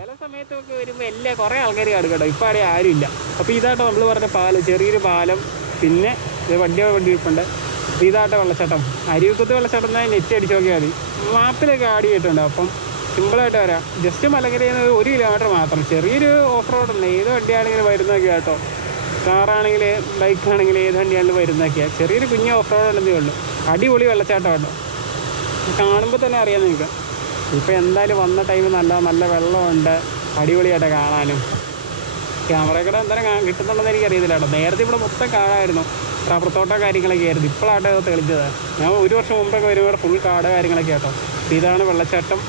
ചില സമയത്തൊക്കെ വരുമ്പോൾ കുറേ ആൾക്കാർ കാണും കേട്ടോ. ഇപ്പോൾ അവിടെ ആരും ഇല്ല. അപ്പോൾ ഇതാട്ടോ നമ്മൾ പറഞ്ഞ പാലം, ചെറിയൊരു പാലം. പിന്നെ വണ്ടി ഇരിപ്പുണ്ട്. ഇതാട്ടോ വെള്ളച്ചാട്ടം. അരുവിക്കുത്ത് വെള്ളച്ചാട്ടം എന്നാൽ നെറ്റ് അടിച്ച് നോക്കിയാൽ മതി. മാപ്പിലൊക്കെ ആഡ് ചെയ്തിട്ടുണ്ട്. അപ്പം സിമ്പിളായിട്ട് വരാം. ജസ്റ്റ് മലകരയിൽ നിന്ന് 1 കിലോമീറ്റർ മാത്രം. ചെറിയൊരു ഓഫ് റോഡുണ്ട്. ഏത് വണ്ടിയാണെങ്കിലും വരുന്നതൊക്കെ കേട്ടോ. കാറാണെങ്കിൽ ബൈക്കാണെങ്കിൽ ഏത് വണ്ടിയാണെങ്കിലും വരുന്നതൊക്കെയാണ്. ചെറിയൊരു കുഞ്ഞ് ഓഫ് റോഡ് ഉണ്ടെന്നേ ഉള്ളൂ. അടിപൊളി വെള്ളച്ചാട്ടം കേട്ടോ. കാണുമ്പോൾ തന്നെ അറിയാൻ നിങ്ങൾക്ക്. ഇപ്പോൾ എന്തായാലും വന്ന ടൈം നല്ല വെള്ളമുണ്ട്. അടിപൊളിയായിട്ട് കാണാനും. ക്യാമറയൊക്കെ എന്തായാലും കിട്ടുന്നുണ്ടെന്ന് എനിക്കറിയത്തില്ല കേട്ടോ. നേരത്തെ ഇവിടെ മൊത്തം കാടായിരുന്നു. റബ്ബർ കാര്യങ്ങളൊക്കെ ആയിരുന്നു. ഇപ്പോഴാട്ടെ തെളിഞ്ഞത്. ഞാൻ 1 വർഷം മുമ്പൊക്കെ വരുമ്പോൾ ഫുൾ കാട് കാര്യങ്ങളൊക്കെ കേട്ടോ. ഇതാണ് വെള്ളച്ചാട്ടം.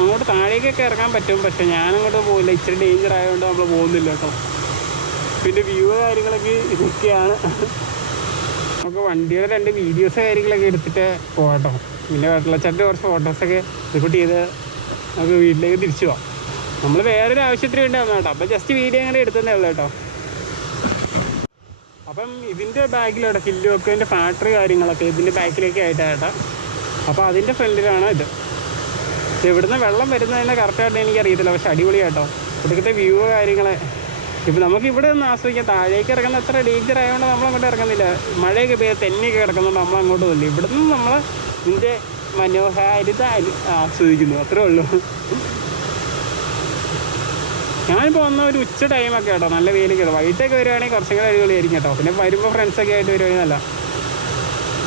അങ്ങോട്ട് താഴേക്കൊക്കെ ഇറങ്ങാൻ പറ്റും. പക്ഷെ ഞാനങ്ങോട്ട് പോകില്ല. ഇച്ചിരി ഡേഞ്ചർ ആയതുകൊണ്ട് നമ്മൾ പോകുന്നില്ല കേട്ടോ. പിന്നെ വ്യൂ കാര്യങ്ങളൊക്കെ ഇതൊക്കെയാണ്. നമുക്ക് വണ്ടിയുടെ 2 വീഡിയോസ് കാര്യങ്ങളൊക്കെ എടുത്തിട്ട് പോകാട്ടോ. പിന്നെ വെള്ളച്ചാട്ടത്തിൽ കുറച്ച് ഫോട്ടോസൊക്കെ റിപ്പോർട്ട് ചെയ്ത് നമുക്ക് വീട്ടിലേക്ക് തിരിച്ചു പോകാം. നമ്മൾ വേറൊരു ആവശ്യത്തിന് വേണ്ടി വന്നു കേട്ടോ. അപ്പം ജസ്റ്റ് വീഡിയോ അങ്ങനെ എടുത്തതേ ഉള്ളൂ കേട്ടോ. അപ്പം ഇതിൻ്റെ ബാക്കിലോട്ട് കില്ലുവൊക്കെ ഫാക്ടറി കാര്യങ്ങളൊക്കെ ഇതിൻ്റെ ബാക്കിലേക്ക് ആയിട്ടാണ് കേട്ടോ. അപ്പോൾ അതിൻ്റെ ഫ്രണ്ടിലാണ് ഇത്. ഇവിടുന്ന് വെള്ളം വരുന്നതിനെ കറക്റ്റായിട്ട് എനിക്കറിയത്തില്ല. പക്ഷെ അടിപൊളി കേട്ടോ. ഇവിടുത്തെ വ്യൂ കാര്യങ്ങൾ ഇപ്പം നമുക്ക് ഇവിടെ ഒന്ന് ആസ്വദിക്കാം. താഴേക്ക് ഇറങ്ങുന്ന അത്ര ഡേഞ്ചർ ആയതുകൊണ്ട് നമ്മളങ്ങോട്ട് ഇറങ്ങുന്നില്ല. മഴയൊക്കെ പെയ്ത് തെന്നിയൊക്കെ കിടക്കുന്നുണ്ട്. നമ്മളങ്ങോട്ട് പോയില്ല. ഇവിടുന്ന് നമ്മൾ ഇതിൻ്റെ മനോഹാരിത ആസ്വദിക്കുന്നു. അത്രേ ഉള്ളൂ. ഞാനിപ്പോൾ വന്ന ഒരു ഉച്ച ടൈമൊക്കെ കേട്ടോ. നല്ല വെയിലൊക്കെ കേട്ടോ. വൈകിട്ടൊക്കെ വരുവാണെങ്കിൽ കുറച്ചും കൂടെ അടിപൊളിയായിരിക്കും കേട്ടോ. പിന്നെ വരുമ്പോൾ ഫ്രണ്ട്സൊക്കെ ആയിട്ട് വരുവാണെങ്കിൽ നല്ല.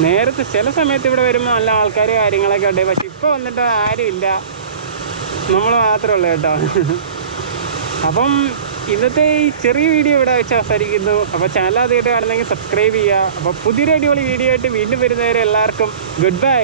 നേരത്തെ ചില സമയത്ത് ഇവിടെ വരുമ്പോൾ നല്ല ആൾക്കാർ കാര്യങ്ങളൊക്കെ ഉണ്ട്. പക്ഷെ ഇപ്പോൾ വന്നിട്ട് ആരും ഇല്ല. നമ്മൾ മാത്രമേ ഉള്ളൂ കേട്ടോ. അപ്പം ഇന്നത്തെ ഈ ചെറിയ വീഡിയോ ഇവിടെ വെച്ച് അവസാനിക്കുന്നു. അപ്പോൾ ചാനൽ ആദ്യമായിട്ട് കാണുന്നെങ്കിൽ സബ്സ്ക്രൈബ് ചെയ്യുക. അപ്പോൾ പുതിയൊരു അടിപൊളി വീഡിയോ ആയിട്ട് വീണ്ടും വരുന്നവരെ എല്ലാവർക്കും ഗുഡ് ബൈ.